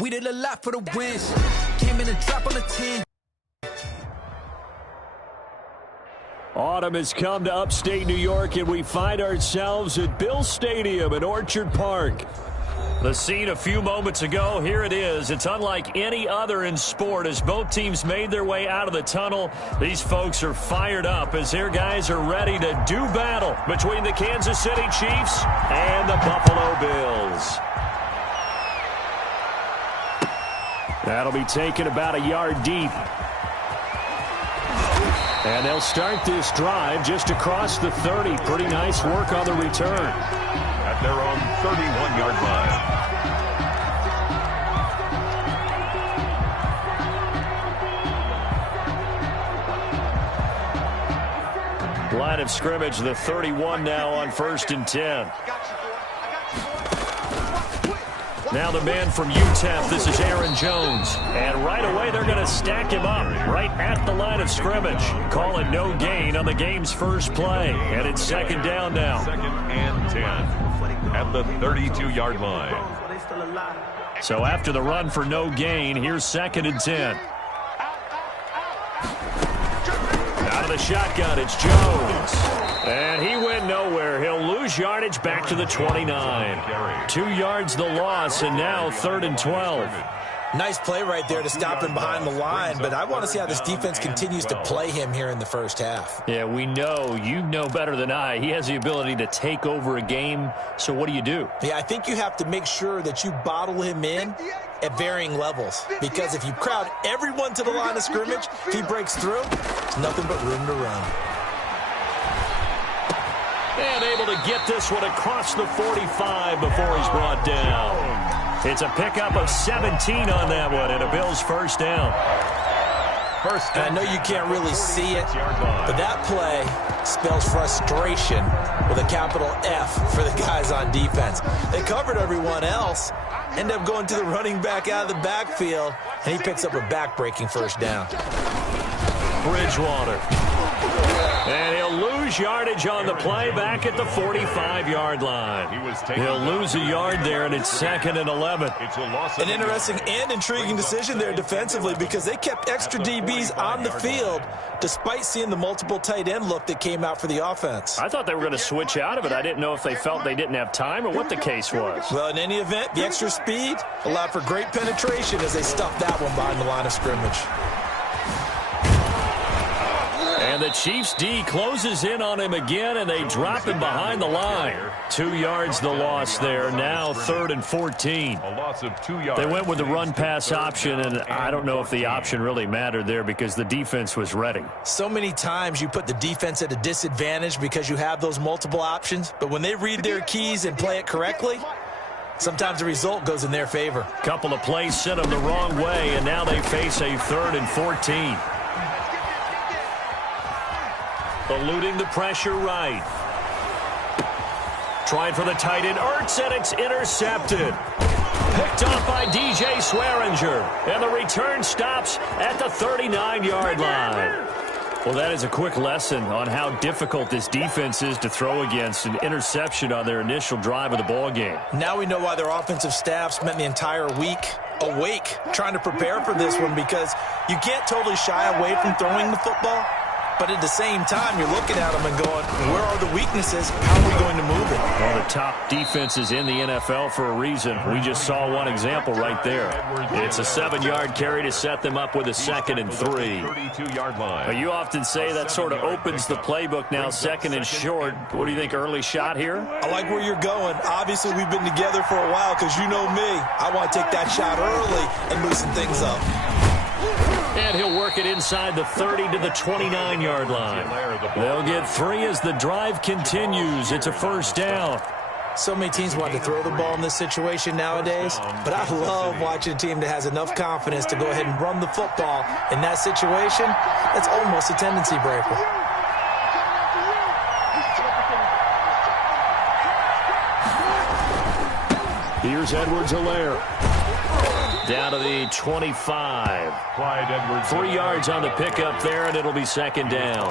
We did a lot for the wins. Came in and dropped on the 10. Autumn has come to upstate New York, and we find ourselves at Bill Stadium in Orchard Park. The scene a few moments ago, here it is. It's unlike any other in sport as both teams made their way out of the tunnel. These folks are fired up as their guys are ready to do battle between the Kansas City Chiefs and the Buffalo Bills. That'll be taken about a yard deep. And they'll start this drive just across the 30. Pretty nice work on the return. At their own 31-yard line. Line of scrimmage, the 31 now on 1st and 10. Now the man from UTEP, this is Aaron Jones. And right away they're going to stack him up right at the line of scrimmage. Call it no gain on the game's first play. And it's second down now. 2nd and 10 at the 32-yard line. So after the run for no gain, here's 2nd and 10. Out of the shotgun, it's Jones. And he went nowhere. He'll lose yardage back to the 29. 2 yards the loss, and now 3rd and 12. Nice play right there to stop him behind the line, but I want to see how this defense continues to play him here in the first half. Yeah, we know. You know better than I. He has the ability to take over a game, so what do you do? Yeah, I think you have to make sure that you bottle him in at varying levels, because if you crowd everyone to the line of scrimmage, if he breaks through, there's nothing but room to run. And able to get this one across the 45 before he's brought down. It's a pickup of 17 on that one, and a Bills first down. And I know you can't really see it, but that play spells frustration with a capital F for the guys on defense. They covered everyone else, end up going to the running back out of the backfield, and he picks up a back-breaking first down. Bridgewater. And he'll lose yardage on the play back at the 45-yard line. He'll lose a yard there, and it's 2nd and 11. An interesting and intriguing decision there defensively, because they kept extra DBs on the field despite seeing the multiple tight end look that came out for the offense. I thought they were going to switch out of it. I didn't know if they felt they didn't have time or what the case was. Well, in any event, the extra speed allowed for great penetration as they stuffed that one behind the line of scrimmage. And the Chiefs D closes in on him again, and they drop him behind the line. 2 yards the loss there. Now 3rd and 14. A loss of 2 yards. They went with the run-pass option, and I don't know if the option really mattered there because the defense was ready. So many times you put the defense at a disadvantage because you have those multiple options, but when they read their keys and play it correctly, sometimes the result goes in their favor. Couple of plays sent them the wrong way, and now they face a 3rd and 14. Eluding the pressure right. Trying for the tight end, Ertz, and it's intercepted. Picked off by DJ Swearinger. And the return stops at the 39-yard line. Well, that is a quick lesson on how difficult this defense is to throw against. An interception on their initial drive of the ball game. Now we know why their offensive staff spent the entire week awake trying to prepare for this one, because you can't totally shy away from throwing the football. But at the same time, you're looking at them and going, where are the weaknesses? How are we going to move it? Well, the top defenses in the NFL for a reason. We just saw one example right there. It's a 7-yard carry to set them up with a 2nd and 3. 32-yard line. But you often say that sort of opens the playbook now, 2nd and short. What do you think, early shot here? I like where you're going. Obviously, we've been together for a while because you know me. I want to take that shot early and loosen things up. And he'll work it inside the 30 to the 29-yard line. They'll get 3 as the drive continues. It's a first down. So many teams want to throw the ball in this situation nowadays, but I love watching a team that has enough confidence to go ahead and run the football. In that situation, that's almost a tendency breaker. Here's Edwards-Helaire. Down to the 25. Clyde Edwards. 3 yards on the pickup there, and it'll be second down.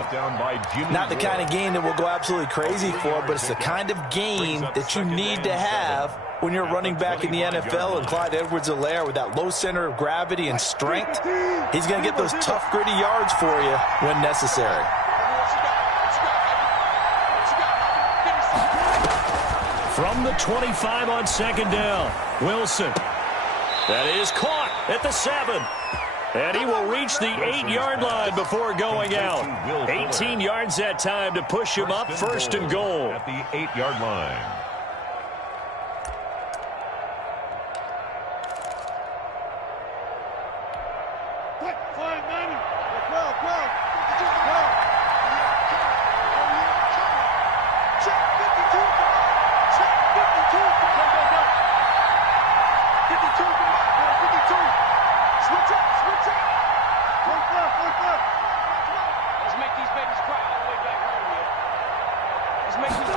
Not the kind of game that we'll go absolutely crazy for, but it's the kind of game that you need to have when you're running back in the NFL. And Clyde Edwards-Helaire, with that low center of gravity and strength, he's going to get those tough, gritty yards for you when necessary. From the 25 on second down, Wilson. That is caught at the 7. And he will reach the 8-yard line before going out. 18 yards that time to push him up, first and goal. At the 8-yard line.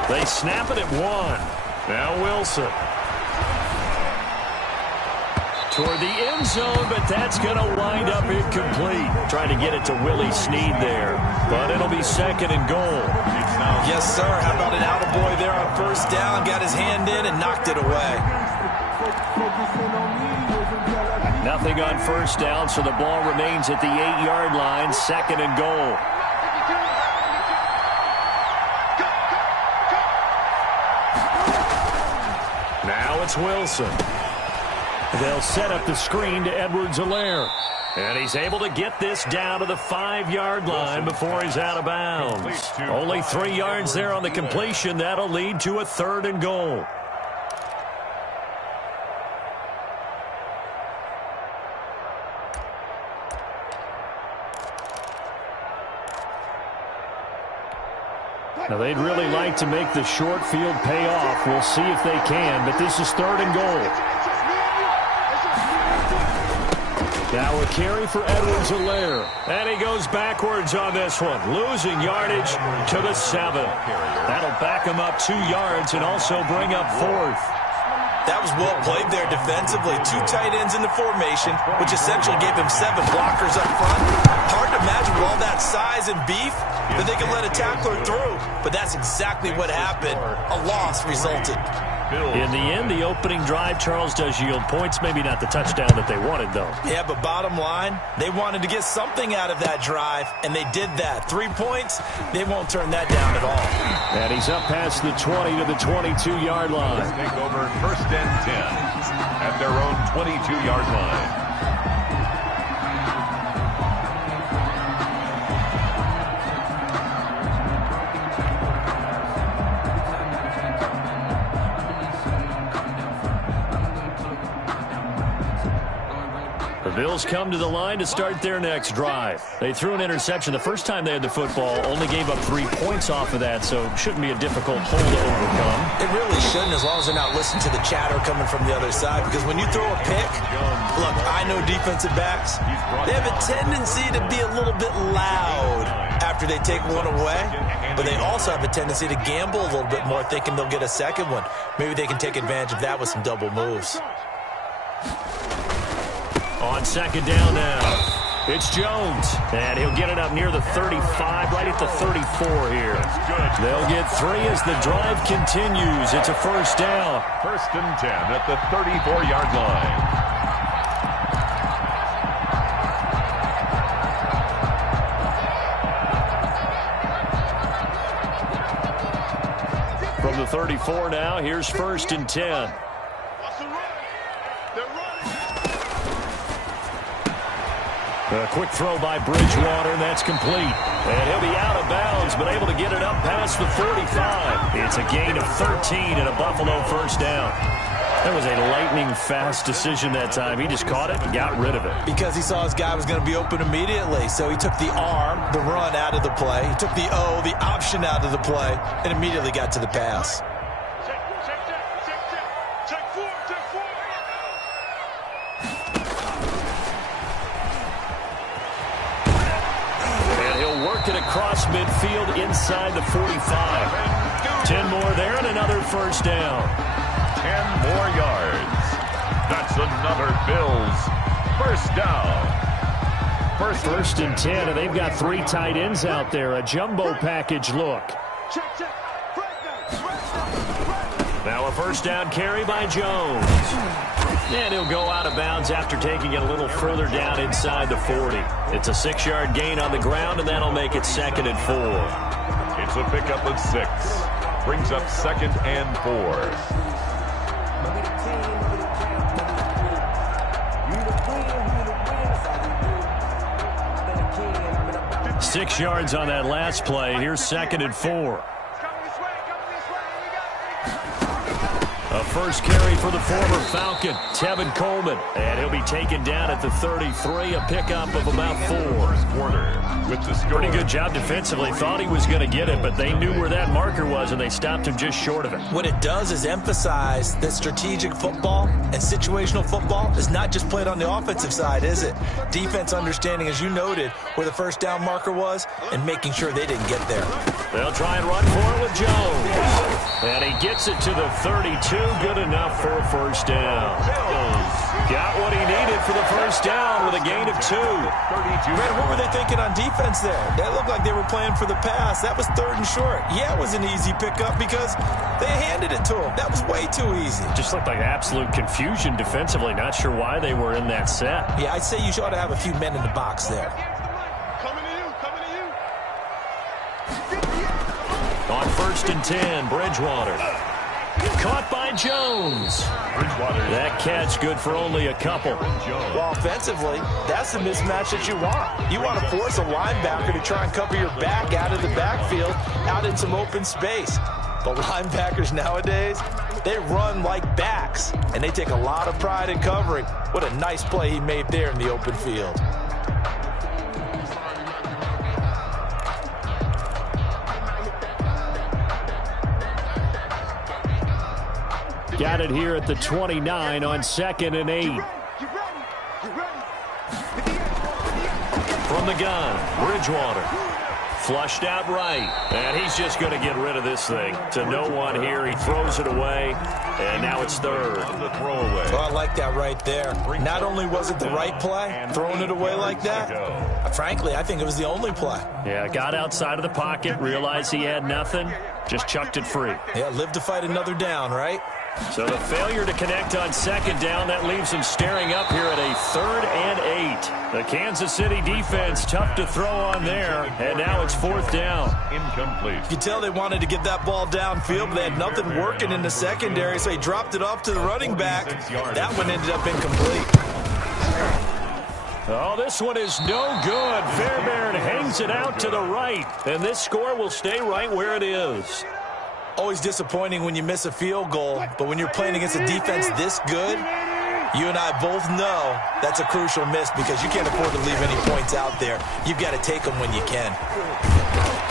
They snap it at 1. Now Wilson. Toward the end zone, but that's going to wind up incomplete. Trying to get it to Willie Snead there, but it'll be second and goal. Yes, sir. How about an attaboy there on first down? Got his hand in and knocked it away. Nothing on first down, so the ball remains at the 8-yard line, second and goal. Now it's Wilson. They'll set up the screen to Edwards-Helaire. And he's able to get this down to the 5-yard line before he's out of bounds. Only 3 yards there on the completion. That'll lead to a third and goal. Now, they'd really like to make the short field pay off. We'll see if they can, but this is third and goal. Now a carry for Edwards-Helaire. And he goes backwards on this one, losing yardage to the 7. That'll back him up 2 yards and also bring up fourth. That was well played there defensively. 2 tight ends in the formation, which essentially gave him 7 blockers up front. Hard to imagine with all that size and beef that they could let a tackler through. But that's exactly what happened. A loss resulted. In the end, the opening drive, Charles, does yield points. Maybe not the touchdown that they wanted, though. Yeah, but bottom line, they wanted to get something out of that drive, and they did that. 3 points, they won't turn that down at all. And he's up past the 20 to the 22-yard line. Take over first and 10 at their own 22-yard line. The Bills come to the line to start their next drive. They threw an interception the first time they had the football, only gave up 3 points off of that, so it shouldn't be a difficult hole to overcome. It really shouldn't, as long as they're not listening to the chatter coming from the other side, because when you throw a pick, look, I know defensive backs, they have a tendency to be a little bit loud after they take one away, but they also have a tendency to gamble a little bit more, thinking they'll get a second one. Maybe they can take advantage of that with some double moves. On second down now, it's Jones, and he'll get it up near the 35, right at the 34 here. They'll get 3 as the drive continues. It's a first down. First and 10 at the 34-yard line. From the 34 now, here's first and 10. A quick throw by Bridgewater, and that's complete. And he'll be out of bounds, but able to get it up past the 45. It's a gain of 13 and a Buffalo first down. That was a lightning-fast decision that time. He just caught it and got rid of it. Because he saw his guy was going to be open immediately. So he took the arm, the run out of the play. He took the O, the option out of the play, and immediately got to the pass. It across midfield inside the 45. 10 more there and another first down. 10 more yards. That's It's another Bills first down. First and 10, and they've got 3 tight ends out there. A jumbo package look. Now a first down carry by Jones. And he'll go out of bounds after taking it a little further down inside the 40. It's a 6-yard gain on the ground, and that'll make it 2nd and 4. It's a pickup of 6. Brings up 2nd and 4. 6 yards on that last play. Here's 2nd and 4. A first carry for the former Falcon, Tevin Coleman. And he'll be taken down at the 33, a pickup of about 4. Quarter with the score. Pretty good job defensively. Thought he was going to get it, but they knew where that marker was, and they stopped him just short of it. What it does is emphasize that strategic football and situational football is not just played on the offensive side, is it? Defense understanding, as you noted, where the first down marker was and making sure they didn't get there. They'll try and run for it with Jones. And he gets it to the 32. Good enough for a first down. Got what he needed for the first down with a gain of 2. Brad, what were they thinking on defense there? They looked like they were playing for the pass. That was 3rd and short. Yeah, it was an easy pickup because they handed it to him. That was way too easy. Just looked like absolute confusion defensively. Not sure why they were in that set. Yeah, I'd say you ought to have a few men in the box there. On 1st and 10, Bridgewater. Caught by Jones. That catch good for only a couple. Well, offensively, that's the mismatch that you want. You want to force a linebacker to try and cover your back out of the backfield, out in some open space. But linebackers nowadays, they run like backs, and they take a lot of pride in covering. What a nice play he made there in the open field. Got it here at the 29 on 2nd and 8. From the gun, Bridgewater. Flushed out right. And he's just going to get rid of this thing. To no one here. He throws it away. And now it's 3rd. Well, I like that right there. Not only was it the right play, throwing it away like that, frankly, I think it was the only play. Yeah, got outside of the pocket, realized he had nothing, just chucked it free. Yeah, live to fight another down, right? So the failure to connect on 2nd down, that leaves him staring up here at a 3rd and 8. The Kansas City defense tough to throw on there, and now it's 4th down. Incomplete. You could tell they wanted to get that ball downfield, but they had nothing working in the secondary, so he dropped it off to the running back. That one ended up incomplete. Oh, this one is no good. Fairbairn hangs it out to the right, and this score will stay right where it is. Always disappointing when you miss a field goal, but when you're playing against a defense this good, you and I both know that's a crucial miss because you can't afford to leave any points out there. You've got to take them when you can.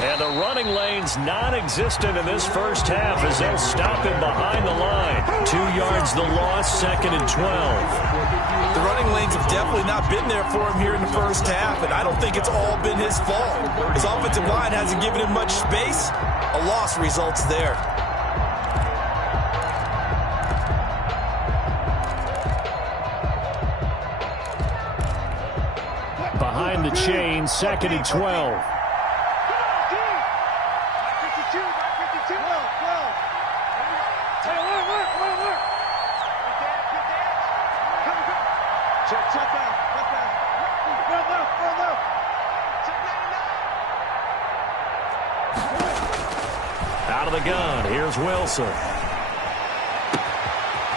And the running lane's non-existent in this first half as they'll stop him behind the line. 2 yards the loss, 2nd and 12. The running lanes have definitely not been there for him here in the first half, and I don't think it's all been his fault. His offensive line hasn't given him much space. A loss results there. Behind the chain, 2nd and 12. Out of the gun, here's Wilson.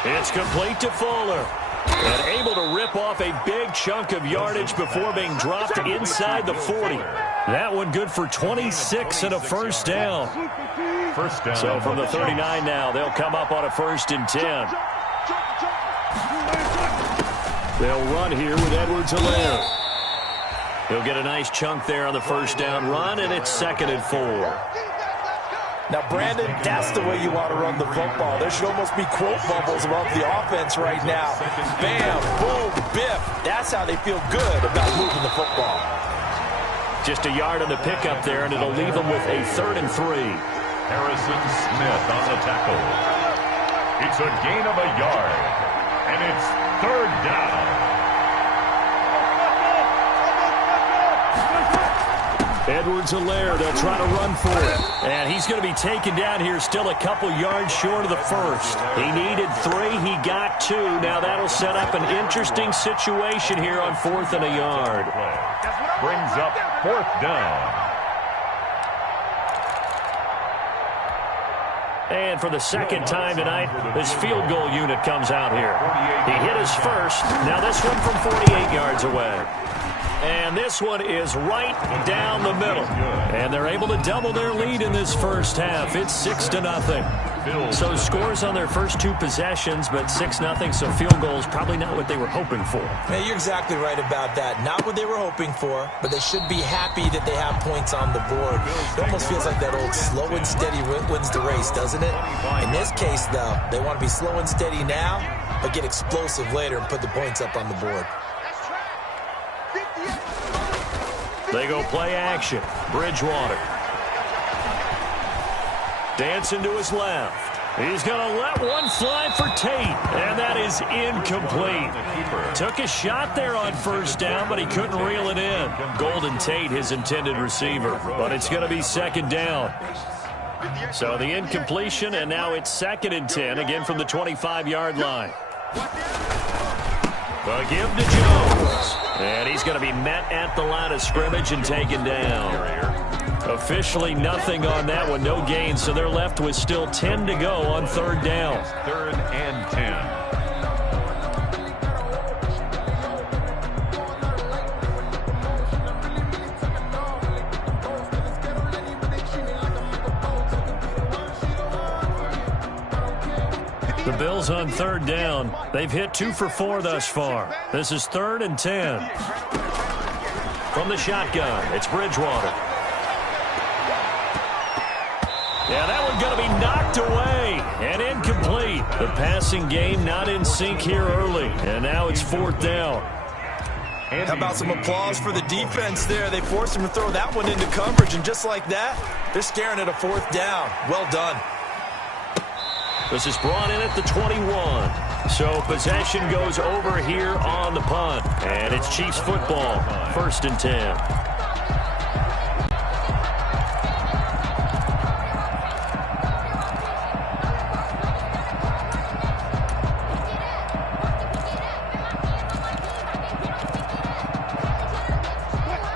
It's complete to Fuller. And able to rip off a big chunk of yardage before being dropped inside the 40. That one good for 26 and a first down. First down. So from the 39 now, they'll come up on a 1st and 10. They'll run here with Edwards-Helaire. He'll get a nice chunk there on the first down run, and it's 2nd and 4. Now, Brandon, that's the way you want to run the football. There should almost be quote bubbles above the offense right now. Bam, boom, biff. That's how they feel good about moving the football. Just a yard on the pickup there, and it'll leave them with a 3rd and 3. Harrison Smith on the tackle. It's a gain of a yard, and it's third down. Edwards-Helaire, they'll try to run for it. And he's going to be taken down here, still a couple yards short of the first. He needed 3, he got 2. Now that'll set up an interesting situation here on 4th and a yard. Brings up 4th down. And for the second time tonight, this field goal unit comes out here. He hit his first. Now this one from 48 yards away. And this one is right down the middle. And they're able to double their lead in this first half. It's 6-0. So scores on their first 2 possessions, but 6-0, so field goals probably not what they were hoping for. Yeah, you're exactly right about that. Not what they were hoping for, but they should be happy that they have points on the board. It almost feels like that old slow and steady wins the race, doesn't it? In this case, though, they want to be slow and steady now, but get explosive later and put the points up on the board. They go play action. Bridgewater. Dancing to his left. He's going to let one fly for Tate, and that is incomplete. Took a shot there on first down, but he couldn't reel it in. Golden Tate, his intended receiver, but it's going to be 2nd down. So the incompletion, and now it's 2nd and 10, again from the 25-yard line. The give to Jones. And he's going to be met at the line of scrimmage and taken down. Officially nothing on that one, no gain, so they're left with still 10 to go on 3rd down. 3rd and 10. The Bills on 3rd down. They've hit 2 for 4 thus far. This is 3rd and 10. From the shotgun, it's Bridgewater. Yeah, that one's going to be knocked away and incomplete. The passing game not in sync here early, and now it's 4th down. How about some applause for the defense there? They forced him to throw that one into coverage, and just like that, they're staring at a 4th down. Well done. This is brought in at the 21. So possession goes over here on the punt. And it's Chiefs football, 1st and 10.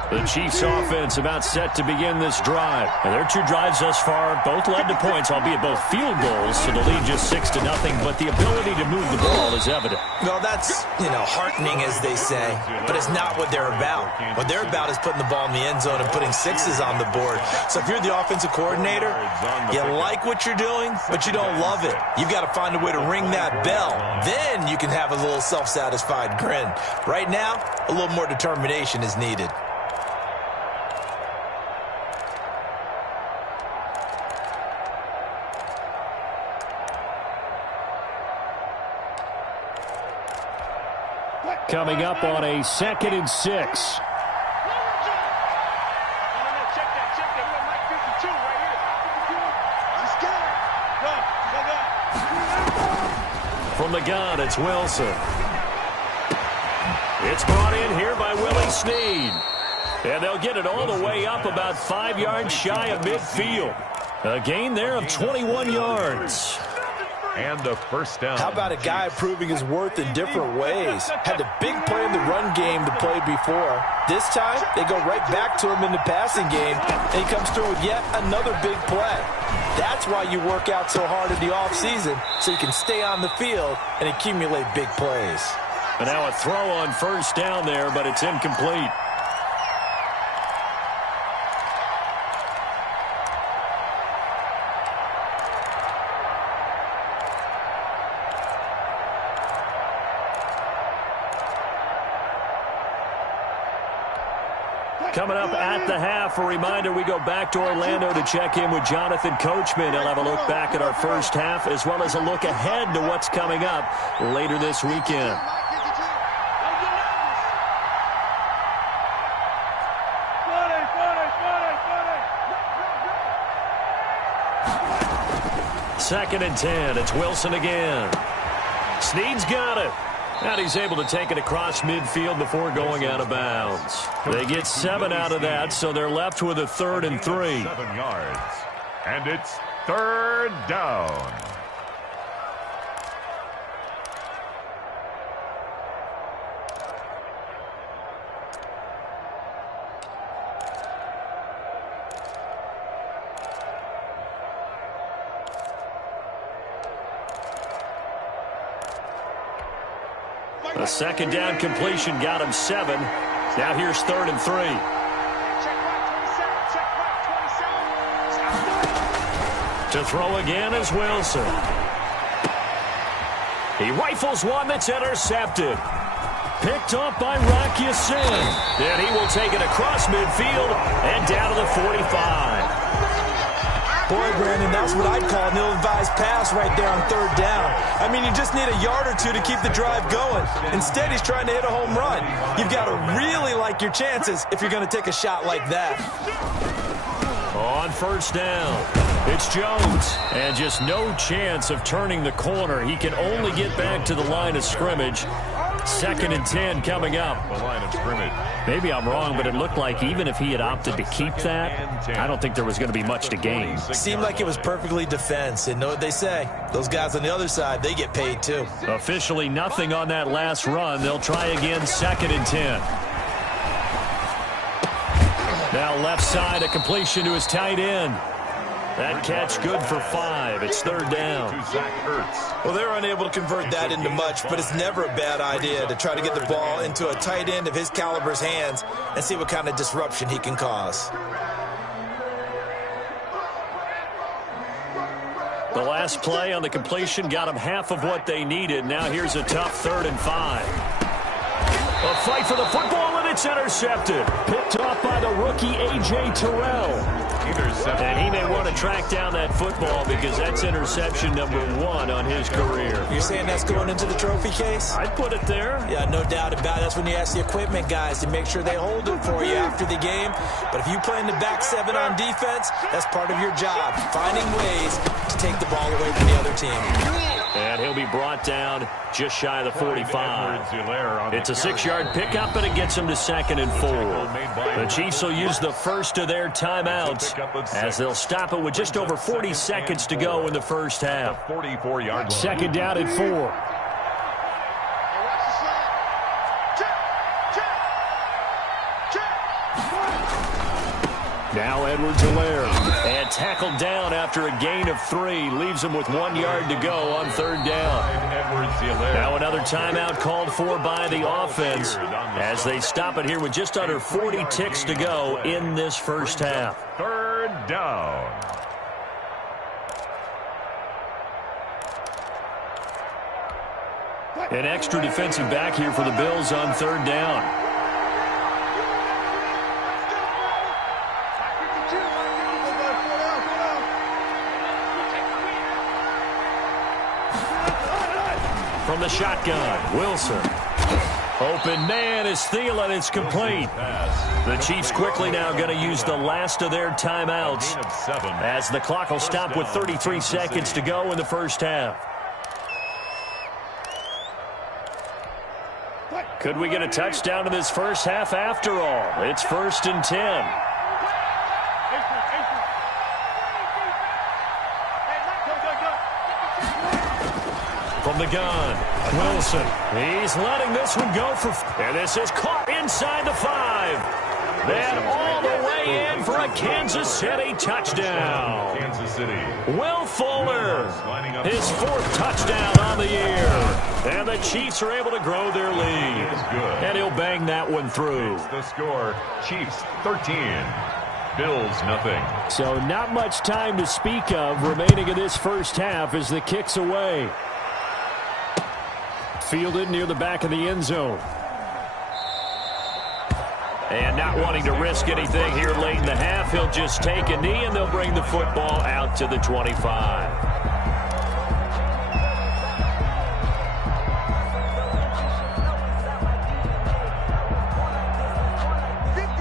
The Chiefs offense about set to begin this drive. And their 2 drives thus far both led to points, albeit both field goals, so the lead just 6-0, but the ability to move the ball is evident. Well, that's, heartening, as they say, but it's not what they're about. What they're about is putting the ball in the end zone and putting 6s on the board. So if you're the offensive coordinator, you like what you're doing, but you don't love it. You've got to find a way to ring that bell. Then you can have a little self-satisfied grin. Right now, a little more determination is needed. Coming up on a 2nd and 6. From the gun, it's Wilson. It's brought in here by Willie Snead. And they'll get it all the way up about 5 yards shy of midfield. A gain there of 21 yards. And a 1st down. How about a guy proving his worth in different ways? Had a big play in the run game to play before. This time, they go right back to him in the passing game, and he comes through with yet another big play. That's why you work out so hard in the offseason, so you can stay on the field and accumulate big plays. And now a throw on 1st down there, but it's incomplete. Coming up at the half, a reminder, we go back to Orlando to check in with Jonathan Coachman. He'll have a look back at our first half as well as a look ahead to what's coming up later this weekend. Second and 10. It's Wilson again. Snead's got it. And he's able to take it across midfield before going out of bounds. They get 7 out of that, so they're left with a 3rd and 3. 7 yards. And it's 3rd down. A 2nd down completion got him 7. Now here's 3rd and 3. To throw again is Wilson. He rifles one that's intercepted. Picked up by Rocky Sin. And he will take it across midfield and down to the 45. Boy, Brandon, that's what I'd call an ill-advised pass right there on 3rd down. I mean, you just need a yard or two to keep the drive going. Instead, he's trying to hit a home run. You've got to really like your chances if you're going to take a shot like that. On 1st down, it's Jones. And just no chance of turning the corner. He can only get back to the line of scrimmage. 2nd and 10 coming up. The line of scrimmage. Maybe I'm wrong, but it looked like even if he had opted to keep that, I don't think there was going to be much to gain. Seemed like it was perfectly defense. And know what they say? Those guys on the other side, they get paid too. Officially nothing on that last run. They'll try again 2nd and 10. Now left side, a completion to his tight end. That catch good for 5. It's 3rd down. Well, they're unable to convert that into much, but it's never a bad idea to try to get the ball into a tight end of his caliber's hands and see what kind of disruption he can cause. The last play on the completion got them half of what they needed. Now here's a tough 3rd and 5. A fight for the football, and it's intercepted. Picked off by the rookie A.J. Terrell. And he may want to track down that football because that's interception number 1 on his career. You're saying that's going into the trophy case? I'd put it there. Yeah, no doubt about it. That's when you ask the equipment guys to make sure they hold it for you after the game. But if you play in the back 7 on defense, that's part of your job, finding ways to take the ball away from the other team. And he'll be brought down just shy of the 45. It's a 6-yard pickup, and it gets him to 2nd and 4. The Chiefs will use the first of their timeouts as they'll stop it with just over 40 seconds to go in the first half. 2nd down and 4. Now Edwards-Helaire, and tackled down after a gain of 3. Leaves him with 1 yard to go on 3rd down. Now another timeout called for by the offense as they stop it here with just under 40 ticks to go in this first half. 3rd down. An extra defensive back here for the Bills on 3rd down. From the shotgun, Wilson. Open man is Thielen. It's complete. The Chiefs quickly now going to use the last of their timeouts as the clock will stop with 33 seconds to go in the first half. Could we get a touchdown in this first half after all? It's 1st and 10. From the gun, Wilson. He's letting this one go for... And this is caught inside the 5. Then all the way in for a Kansas City touchdown. Kansas City. Will Fuller, his 4th touchdown on the year. And the Chiefs are able to grow their lead. And he'll bang that one through. The score, Chiefs 13. Bills nothing. So not much time to speak of remaining in this first half as the kick's away. Fielded near the back of the end zone. And not wanting to risk anything here late in the half, he'll just take a knee and they'll bring the football out to the 25.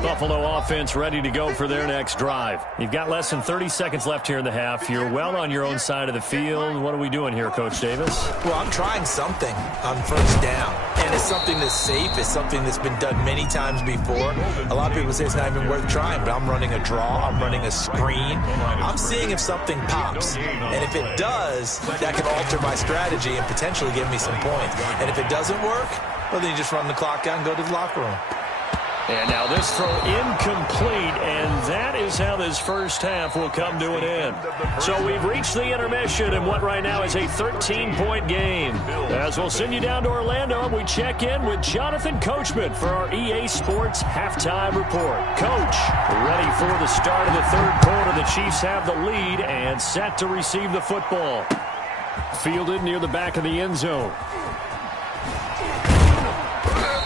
Buffalo offense ready to go for their next drive. You've got less than 30 seconds left here in the half. You're well on your own side of the field. What are we doing here, Coach Davis? Well, I'm trying something on 1st down. And it's something that's safe. It's something that's been done many times before. A lot of people say it's not even worth trying, but I'm running a draw. I'm running a screen. I'm seeing if something pops. And if it does, that can alter my strategy and potentially give me some points. And if it doesn't work, well, then you just run the clock out and go to the locker room. And now this throw incomplete, and that is how this first half will come to an end. So we've reached the intermission in what right now is a 13-point game. As we'll send you down to Orlando, we check in with Jonathan Coachman for our EA Sports Halftime Report. Coach, ready for the start of the third quarter. The Chiefs have the lead and set to receive the football. Fielded near the back of the end zone.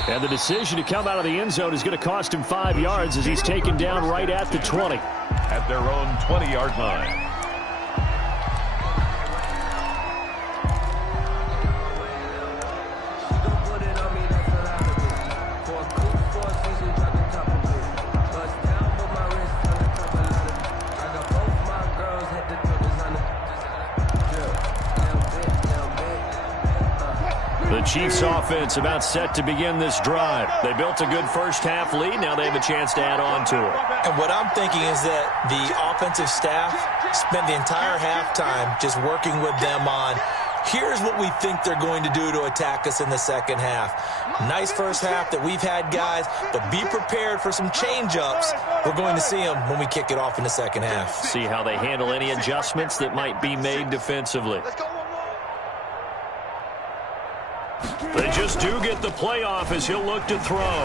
And the decision to come out of the end zone is going to cost him 5 yards as he's taken down right at the 20. At their own 20-yard line. The Chiefs offense about set to begin this drive. They built a good first half lead. Now they have a chance to add on to it. And what I'm thinking is that the offensive staff spent the entire halftime just working with them on, here's what we think they're going to do to attack us in the second half. Nice first half that we've had, guys, but be prepared for some change-ups. We're going to see them when we kick it off in the second half. See how they handle any adjustments that might be made defensively. They just do get the playoff as he'll look to throw.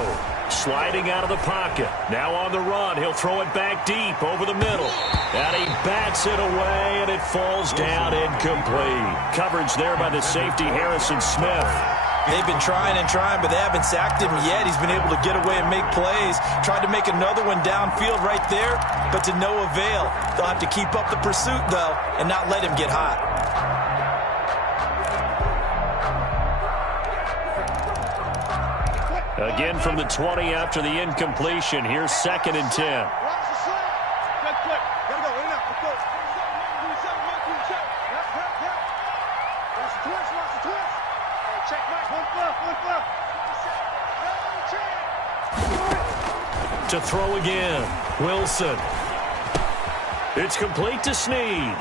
Sliding out of the pocket. Now on the run. He'll throw it back deep over the middle. And he bats it away, and it falls down incomplete. Coverage there by the safety, Harrison Smith. They've been trying and trying, but they haven't sacked him yet. He's been able to get away and make plays. Tried to make another one downfield right there, but to no avail. They'll have to keep up the pursuit, though, and not let him get hot. Again from the 20 after the incompletion. Here's 2nd and 10. To throw again. Wilson. It's complete to Snead.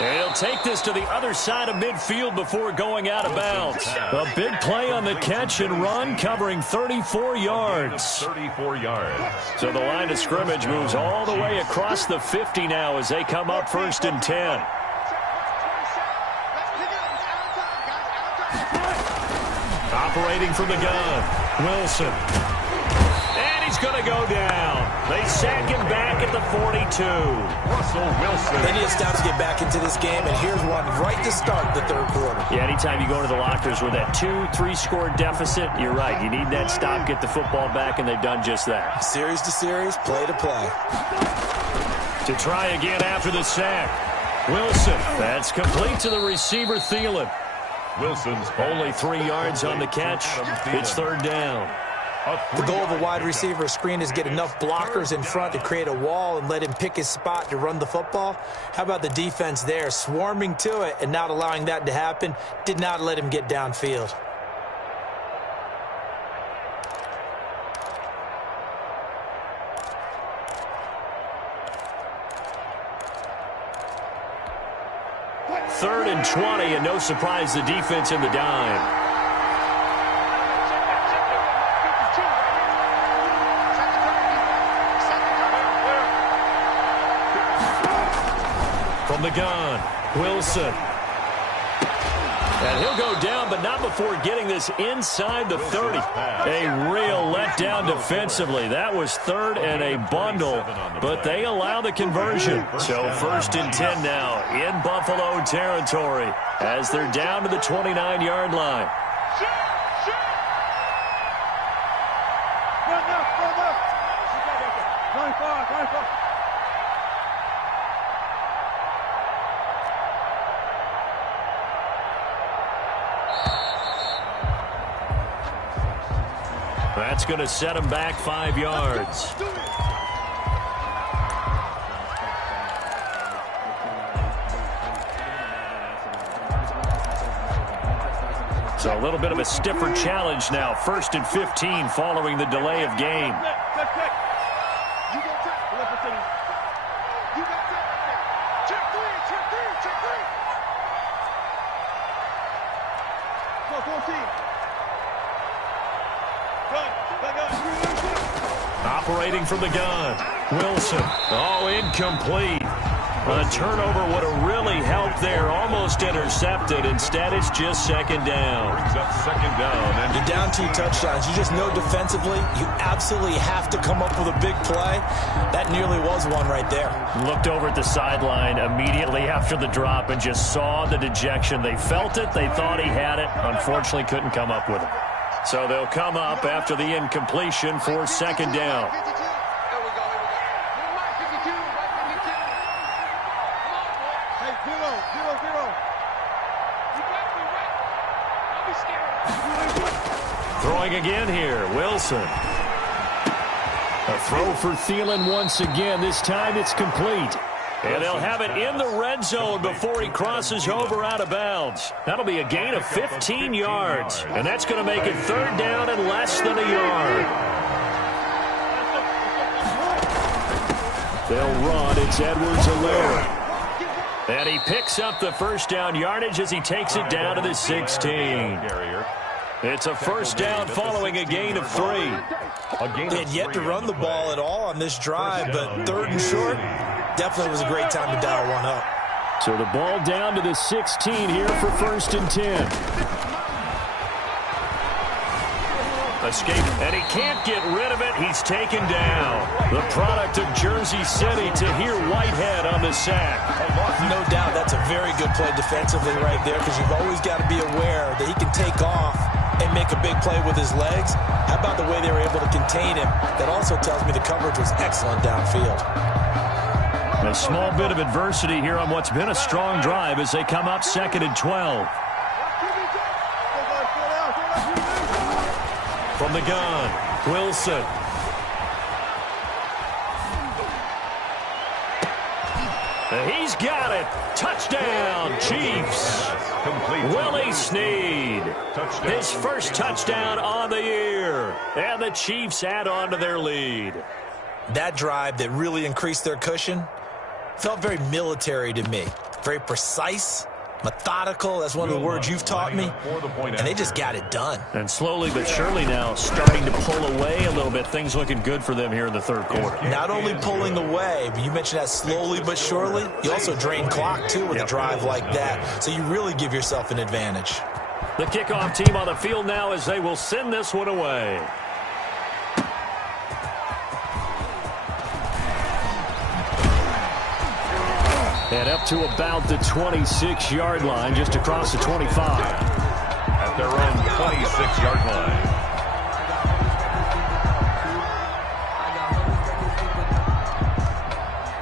And he'll take this to the other side of midfield before going out of bounds. A big play on the catch and run, covering 34 yards. 34 yards. So the line of scrimmage moves all the way across the 50 now as they come up 1st and 10. Operating from the gun, Wilson. And he's going to go down. They sack him back at the 42. Russell Wilson. They need a stop to get back into this game, and here's one right to start the third quarter. Yeah, anytime you go to the lockers with that 2-3 score deficit, you're right. You need that stop, get the football back, and they've done just that. Series to series, play to play. To try again after the sack. Wilson, that's complete to the receiver, Thielen. Wilson's only 3 yards on the catch. It's 3rd down. The goal of a wide receiver screen is get enough blockers in front to create a wall and let him pick his spot to run the football. How about the defense there, swarming to it and not allowing that to happen? Did not let him get downfield. Third and 20, and no surprise the defense in the dime. From the gun, Wilson. And he'll go down, but not before getting this inside the 30. A real letdown defensively. That was 3rd and a bundle, but they allow the conversion. So 1st and 10 now in Buffalo territory as they're down to the 29-yard line. That's going to set him back 5 yards. So a little bit of a stiffer challenge now. 1st and 15 following the delay of game. Operating from the gun. Wilson. Oh, incomplete. A turnover would have really helped there. Almost intercepted. Instead, it's just 2nd down. Brings up 2nd down. And you're down 2 touchdowns. You just know defensively, you absolutely have to come up with a big play. That nearly was one right there. Looked over at the sideline immediately after the drop and just saw the dejection. They felt it. They thought he had it. Unfortunately, couldn't come up with it. So they'll come up after the incompletion for 2nd down. Throwing again here, Wilson. A throw for Thielen once again. This time it's complete. And they'll have it in the red zone before he crosses over out of bounds. That'll be a gain of 15 yards. And that's going to make it 3rd down and less than a yard. They'll run. It's Edwards-Helaire. And he picks up the 1st down yardage as he takes it down to the 16. It's a 1st down following a gain of 3. They had yet to run the ball at all on this drive, but 3rd and short, definitely was a great time to dial one up. So the ball down to the 16 here for 1st and 10. Escape, and he can't get rid of it. He's taken down. The product of Jersey City, Tahir Whitehead on the sack. No doubt that's a very good play defensively right there, because you've always got to be aware that he can take off and make a big play with his legs. How about the way they were able to contain him? That also tells me the coverage was excellent downfield. A small bit of adversity here on what's been a strong drive as they come up 2nd and 12. From the gun, Wilson. He's got it. Touchdown, Chiefs. Willie Snead. His 1st touchdown on the year. And the Chiefs add on to their lead. That drive that really increased their cushion felt very military to me. Very precise, methodical. That's one of the words you've taught me. And they just got it done. And slowly but surely now starting to pull away a little bit. Things looking good for them here in the 3rd quarter. Not only pulling away, but you mentioned that slowly but surely. You also drain clock, too, with a drive like that. So you really give yourself an advantage. The kickoff team on the field now as they will send this one away. And up to about the 26-yard line, just across the 25. At their own 26-yard line.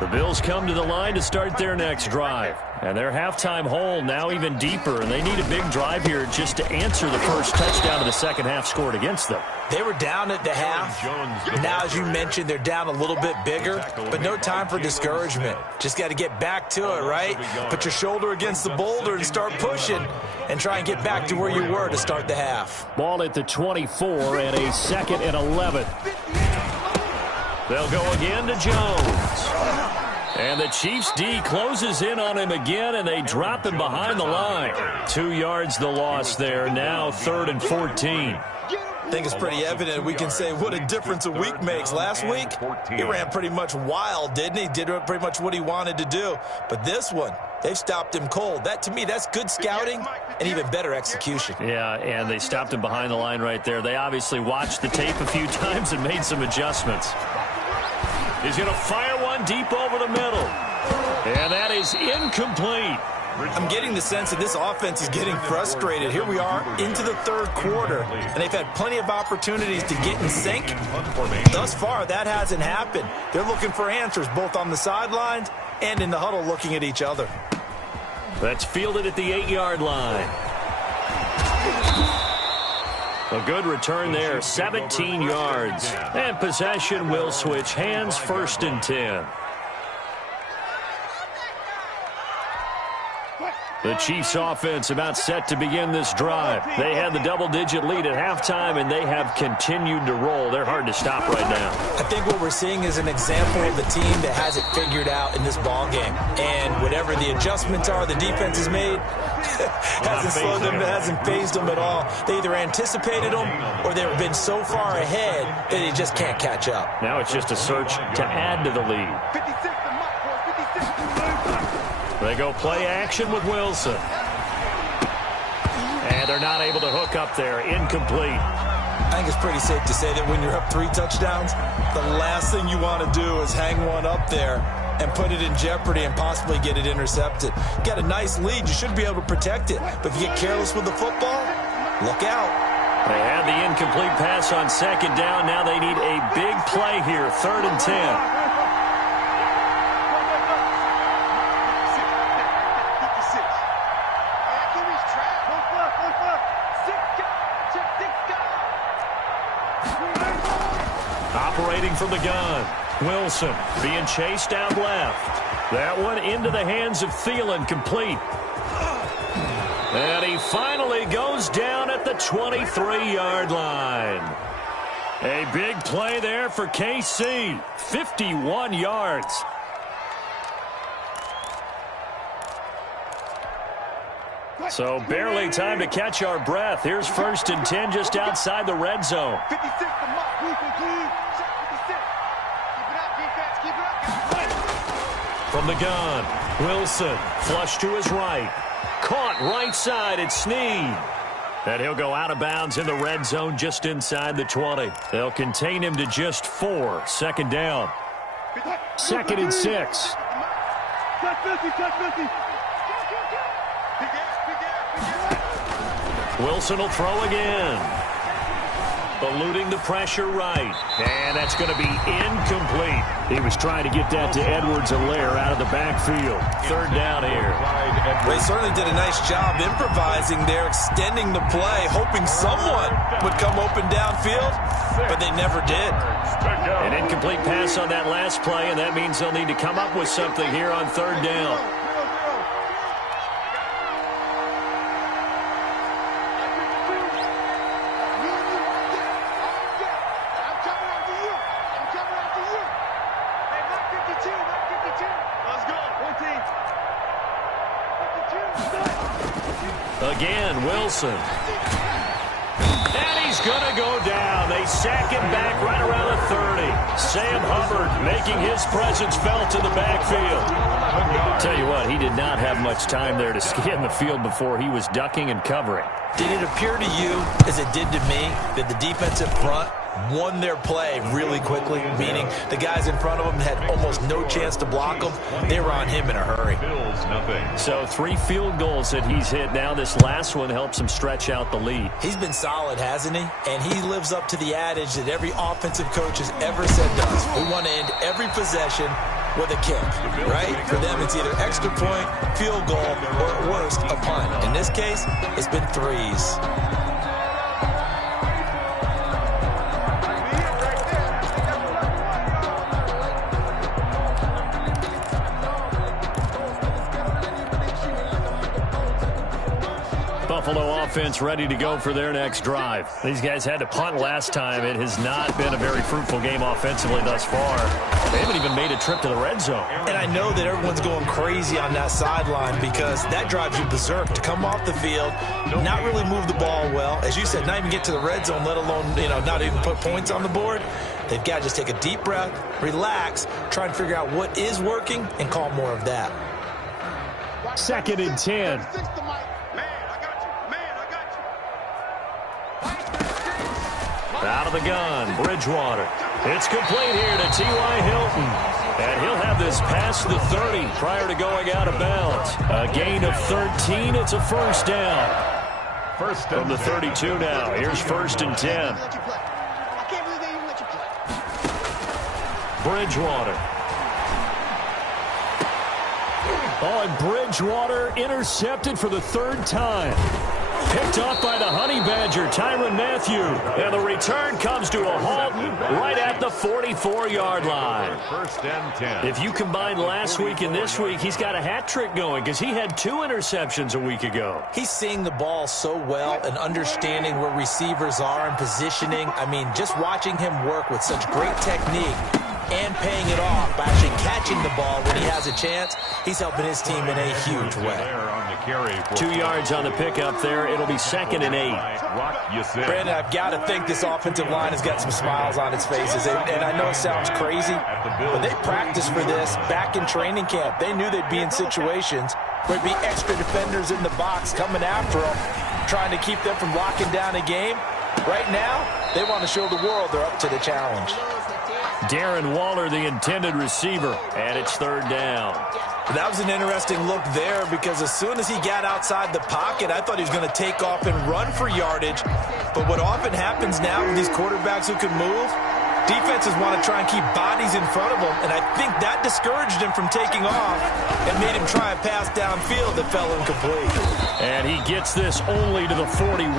The Bills come to the line to start their next drive. And their halftime hole now even deeper, and they need a big drive here just to answer the 1st touchdown of the 2nd half scored against them. They were down at the half. Now, as you mentioned, they're down a little bit bigger, but no time for discouragement. Just got to get back to it, right? Put your shoulder against the boulder and start pushing and try and get back to where you were to start the half. Ball at the 24 and a 2nd and 11. They'll go again to Jones. And the Chiefs D closes in on him again, and they drop him behind the line. 2 yards the loss there. Now 3rd and 14. I think it's pretty evident. We can say what a difference a week makes. Last week, he ran pretty much wild, didn't he? Did pretty much what he wanted to do. But this one, they've stopped him cold. That, to me, that's good scouting and even better execution. Yeah, and they stopped him behind the line right there. They obviously watched the tape a few times and made some adjustments. He's going to fire one deep over the middle. And that is incomplete. I'm getting the sense that this offense is getting frustrated. Here we are into the 3rd quarter, and they've had plenty of opportunities to get in sync. Thus far, that hasn't happened. They're looking for answers both on the sidelines and in the huddle looking at each other. That's fielded at the 8-yard line. A good return there, 17 yards. And possession will switch hands, 1st and 10. The Chiefs offense about set to begin this drive. They had the double-digit lead at halftime, and they have continued to roll. They're hard to stop right now. I think what we're seeing is an example of the team that has it figured out in this ball game. And whatever the adjustments are the defense has made, hasn't slowed them, hasn't phased them at all. They either anticipated them or they've been so far ahead that they just can't catch up. Now it's just a search to add to the lead. They go play action with Wilson. And they're not able to hook up there. Incomplete. I think it's pretty safe to say that when you're up 3 touchdowns, the last thing you want to do is hang one up there and put it in jeopardy and possibly get it intercepted. You got a nice lead. You should be able to protect it. But if you get careless with the football, look out. They had the incomplete pass on second down. Now they need a big play here, 3rd and 10. Operating from the gun. Wilson being chased out left. That one into the hands of Thielen, complete. And he finally goes down at the 23-yard line. A big play there for KC. 51 yards. So barely time to catch our breath. Here's 1st and 10 just outside the red zone. From the gun, Wilson, flush to his right. Caught right side, it's Snead. And he'll go out of bounds in the red zone just inside the 20. They'll contain him to just 4. 2nd down. 2nd and 6. Wilson will throw again. Eluding the pressure right. And that's going to be incomplete. He was trying to get that to Edwards-Helaire out of the backfield. 3rd down here. They certainly did a nice job improvising there, extending the play, hoping someone would come open downfield, but they never did. An incomplete pass on that last play, and that means they'll need to come up with something here on 3rd down. Again, Wilson. And he's going to go down. They sack him back right around the 30. Sam Hubbard making his presence felt in the backfield. Tell you what, he did not have much time there to scan the field before he was ducking and covering. Did it appear to you, as it did to me, that the defensive front won their play really quickly, meaning the guys in front of them had almost no chance to block them? They were on him in a hurry. So 3 field goals that he's hit now. This last one helps him stretch out the lead. He's been solid, hasn't he? And he lives up to the adage that every offensive coach has ever said does. We want to end every possession with a kick, right? For them, it's either extra point, field goal, or at worst, a punt. In this case, it's been 3s. Buffalo offense ready to go for their next drive. These guys had to punt last time. It has not been a very fruitful game offensively thus far. They haven't even made a trip to the red zone. And I know that everyone's going crazy on that sideline because that drives you berserk to come off the field, not really move the ball well. As you said, not even get to the red zone, let alone, not even put points on the board. They've got to just take a deep breath, relax, try and figure out what is working, and call more of that. 2nd and 10. Out of the gun, Bridgewater. It's complete here to T.Y. Hilton. And he'll have this past the 30 prior to going out of bounds. A gain of 13. It's a 1st down. From the 32 now. Here's 1st and 10. Bridgewater. Oh, and Bridgewater intercepted for the 3rd time. Picked off by the Honey Badger, Tyrann Mathieu. And the return comes to a halt right at the 44-yard line. First and 10. If you combine last week and this week, he's got a hat trick going because he had 2 interceptions a week ago. He's seeing the ball so well and understanding where receivers are and positioning. I mean, just watching him work with such great technique and paying it off by actually catching the ball when he has a chance, he's helping his team in a huge way. 2 yards on the pickup there. It'll be 2nd and 8. Brandon, I've got to think this offensive line has got some smiles on its faces. And I know it sounds crazy, but they practiced for this back in training camp. They knew they'd be in situations where there'd be extra defenders in the box coming after them, trying to keep them from locking down a game. Right now, they want to show the world they're up to the challenge. Darren Waller, the intended receiver, and it's 3rd down. That was an interesting look there because as soon as he got outside the pocket, I thought he was going to take off and run for yardage. But what often happens now with these quarterbacks who can move, defenses want to try and keep bodies in front of them, and I think that discouraged him from taking off and made him try a pass downfield that fell incomplete. And he gets this only to the 41,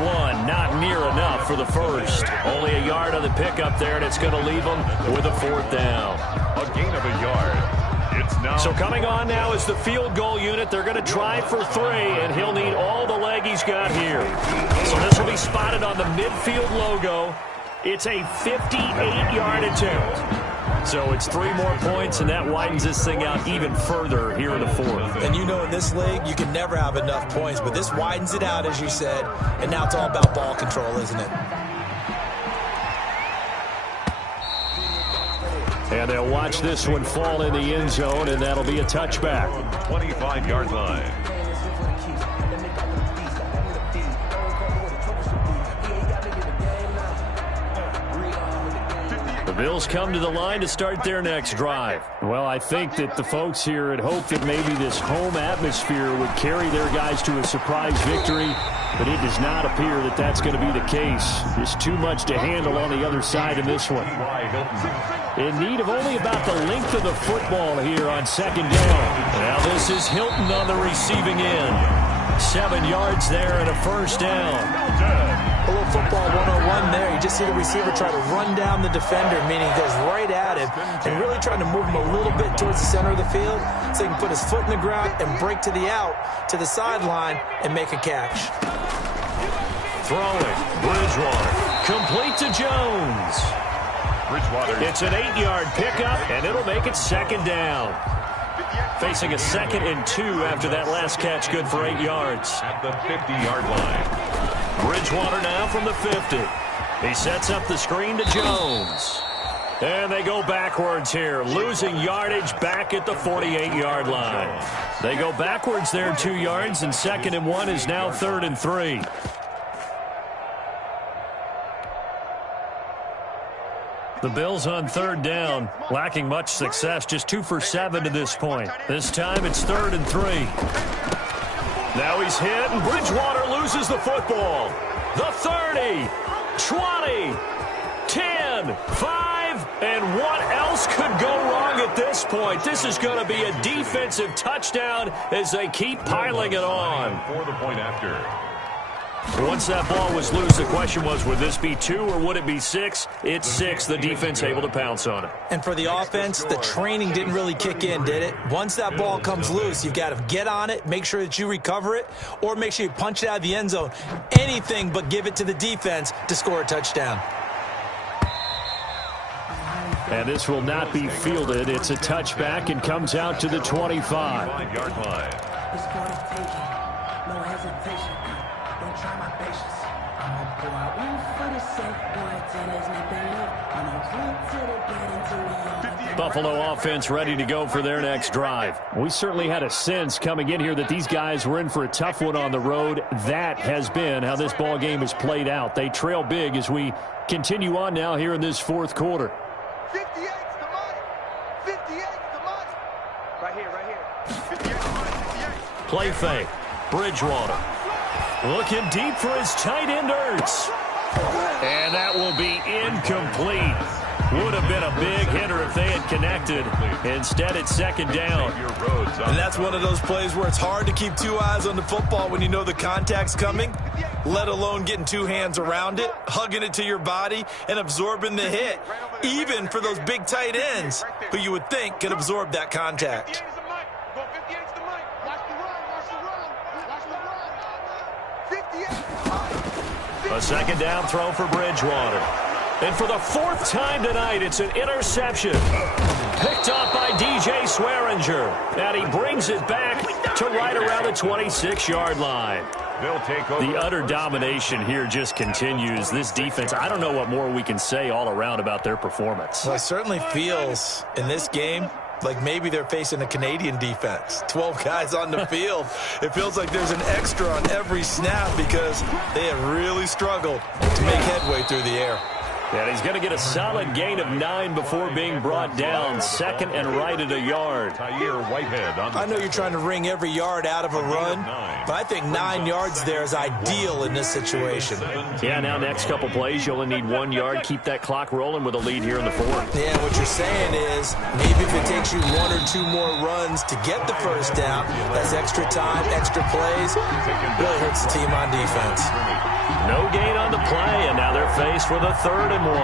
not near enough for the first. Only a yard on the pickup there, and it's going to leave him with a 4th down. A gain of a yard. It's now. So coming on now is the field goal unit. They're going to try for 3, and he'll need all the leg he's got here. So this will be spotted on the midfield logo. It's a 58-yard attempt. So it's 3 more points, and that widens this thing out even further here in the 4th. And you know in this league, you can never have enough points, but this widens it out, as you said, and now it's all about ball control, isn't it? And they'll watch this one fall in the end zone, and that'll be a touchback. 25-yard line. The Bills come to the line to start their next drive. Well, I think that the folks here had hoped that maybe this home atmosphere would carry their guys to a surprise victory, but it does not appear that that's going to be the case. There's too much to handle on the other side in this one. In need of only about the length of the football here on 2nd down. Now this is Hilton on the receiving end. 7 yards there and a 1st down. A little football 101 there. You just see the receiver try to run down the defender, meaning he goes right at him and really trying to move him a little bit towards the center of the field so he can put his foot in the ground and break to the out, to the sideline, and make a catch. Throwing. Bridgewater. Complete to Jones. Bridgewater. It's an 8-yard pickup, and it'll make it 2nd down. Facing a 2nd and 2 after that last catch, good for 8 yards. At the 50-yard line. Bridgewater now from the 50. He sets up the screen to Jones. And they go backwards here, losing yardage back at the 48-yard line. They go backwards there 2 yards, and 2nd and 1 is now 3rd and 3. The Bills on 3rd down, lacking much success, just 2 for 7 to this point. This time it's 3rd and 3. Now he's hit, and Bridgewater loses the football. The 30, 20, 10, 5, and what else could go wrong at this point? This is going to be a defensive touchdown as they keep piling it on. For the point after. Once that ball was loose, the question was, would this be 2 or would it be 6? It's 6. The defense able to pounce on it. And for the offense, the training didn't really kick in, did it? Once that ball comes loose, you've got to get on it, make sure that you recover it, or make sure you punch it out of the end zone. Anything but give it to the defense to score a touchdown. And this will not be fielded. It's a touchback and comes out to the 25. 5-yard line. It's for the taking, no hesitation. Don't try my patience. I'ma pour out one for the sake, boy, till there's nothing left. I'ma run till they get into me. Buffalo offense ready to go for their next drive. We certainly had a sense coming in here that these guys were in for a tough one on the road. That has been how this ball game has played out. They trail big as we continue on now here in this 4th quarter. 58's the money. 58's the money. Right here. 58. Play fake. Bridgewater. Looking deep for his tight end, Ertz. And that will be incomplete. Would have been a big hitter if they had connected. Instead, it's second down. And that's one of those plays where it's hard to keep two eyes on the football when you know the contact's coming, let alone getting two hands around it, hugging it to your body, and absorbing the hit, even for those big tight ends who you would think could absorb that contact. A second down throw for Bridgewater. And for the fourth time tonight, it's an interception. Picked up by DJ Swearinger. And he brings it back to right around the 26-yard line. They'll take over. The utter domination here just continues. This defense, I don't know what more we can say all around about their performance. Well, it certainly feels in this game like maybe they're facing a Canadian defense. 12 guys on the field. It feels like there's an extra on every snap because they have really struggled to make headway through the air. And he's going to get a solid gain of 9 before being brought down. Second and right at a yard. I know you're trying to wring every yard out of a run, but I think 9 yards there is ideal in this situation. Yeah, now next couple plays, you only need 1 yard. Keep that clock rolling with a lead here in the fourth. Yeah, what you're saying is maybe if it takes you 1 or 2 more runs to get the first down, that's extra time, extra plays, really hurts the team on defense. No gain on the play, and now they're faced with a 3rd and 1.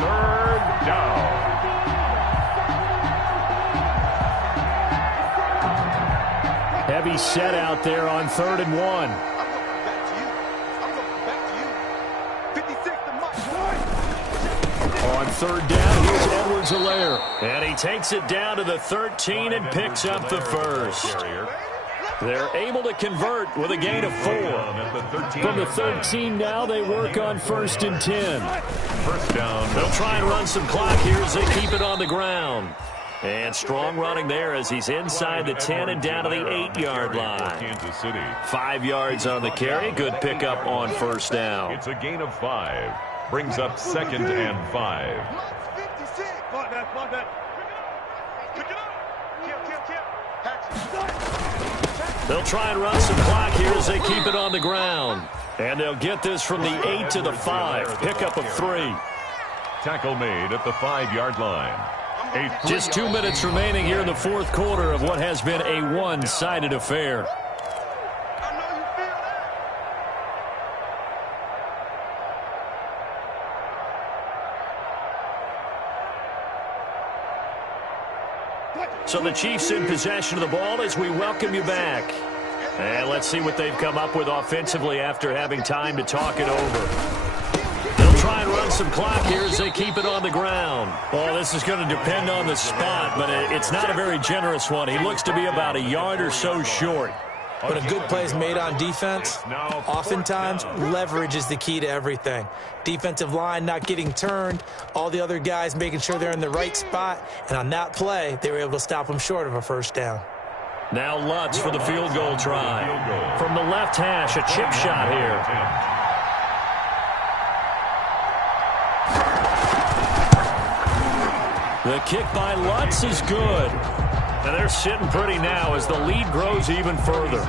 Third down. Heavy set out there on 3rd and 1. On 3rd down, here's Edwards-Helaire. And he takes it down to the 13 and picks up the first. They're able to convert with a gain of 4. From the 13 now, they work on 1st and 10. First down. They'll try and run some clock here as they keep it on the ground. And strong running there as he's inside the 10 and down to the 8-yard line. Kansas City. 5 yards on the carry. Good pickup on 1st down. It's a gain of 5. Brings up 2nd and 5. They'll try and run some clock here as they keep it on the ground. And they'll get this from the 8 to the 5. Pickup of 3. Tackle made at the 5-yard line. Just 2 minutes remaining here in the fourth quarter of what has been a one-sided affair. So the Chiefs in possession of the ball as we welcome you back. And let's see what they've come up with offensively after having time to talk it over. They'll try and run some clock here as they keep it on the ground. Well, this is going to depend on the spot, but it's not a very generous one. He looks to be about a yard or so short. When a good play is made on defense, oftentimes leverage is the key to everything. Defensive line not getting turned, all the other guys making sure they're in the right spot, and on that play, they were able to stop them short of a first down. Now Lutz for the field goal try. From the left hash, a chip shot here. The kick by Lutz is good. And they're sitting pretty now as the lead grows even further.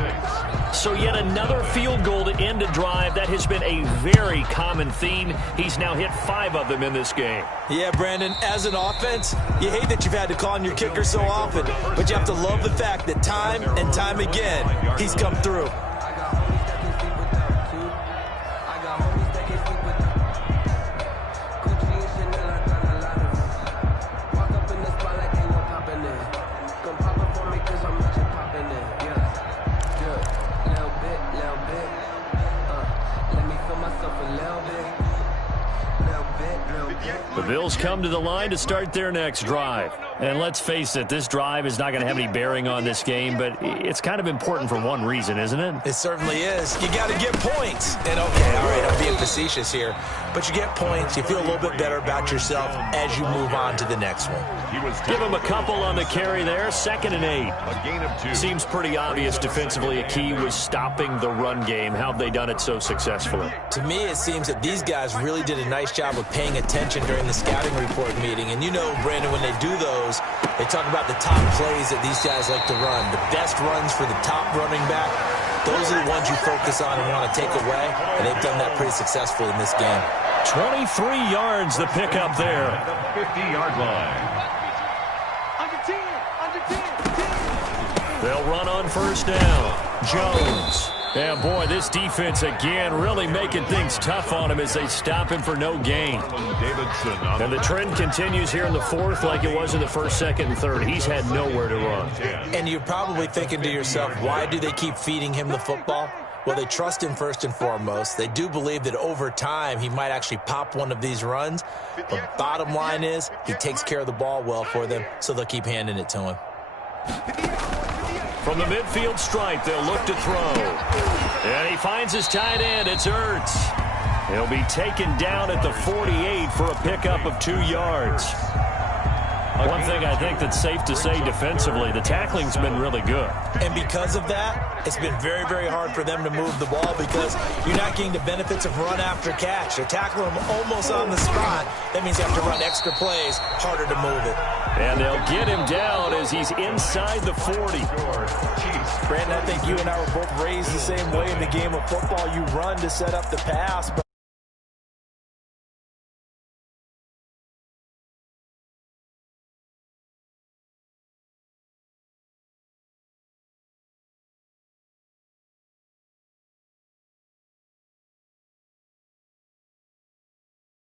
So yet another field goal to end a drive. That has been a very common theme. He's now hit 5 of them in this game. Yeah, Brandon, as an offense, you hate that you've had to call on your kicker so often, but you have to love the fact that time and time again, he's come through. The Bills come to the line to start their next drive. And let's face it, this drive is not going to have any bearing on this game, but it's kind of important for one reason, isn't it? It certainly is. You got to get points. And okay, all right, I'm being facetious here, but you get points, you feel a little bit better about yourself as you move on to the next one. Give him a couple on the carry there, 2nd and 8. A gain of 2. Seems pretty obvious defensively a key was stopping the run game. How have they done it so successfully? To me, it seems that these guys really did a nice job of paying attention during the scouting report meeting. And you know, Brandon, when they do those, they talk about the top plays that these guys like to run. The best runs for the top running back, those are the ones you focus on and want to take away. And they've done that pretty successfully in this game. 23 yards the pickup there. At the 50-yard line. Under 10, under 10, 10. They'll run on first down. Jones. And, boy, this defense, again, really making things tough on him as they stop him for no gain. And the trend continues here in the fourth like it was in the first, second, and third. He's had nowhere to run. And you're probably thinking to yourself, why do they keep feeding him the football? Well, they trust him first and foremost. They do believe that over time he might actually pop one of these runs. But bottom line is he takes care of the ball well for them, so they'll keep handing it to him. From the midfield stripe, they'll look to throw. And he finds his tight end. It's Ertz. He'll be taken down at the 48 for a pickup of 2 yards. One thing I think that's safe to say defensively, the tackling's been really good. And because of that, it's been very, very hard for them to move the ball because you're not getting the benefits of run after catch. They're tackling him almost on the spot. That means you have to run extra plays, harder to move it. And they'll get him down as he's inside the 40. Brandon, I think you and I were both raised the same way in the game of football. You run to set up the pass.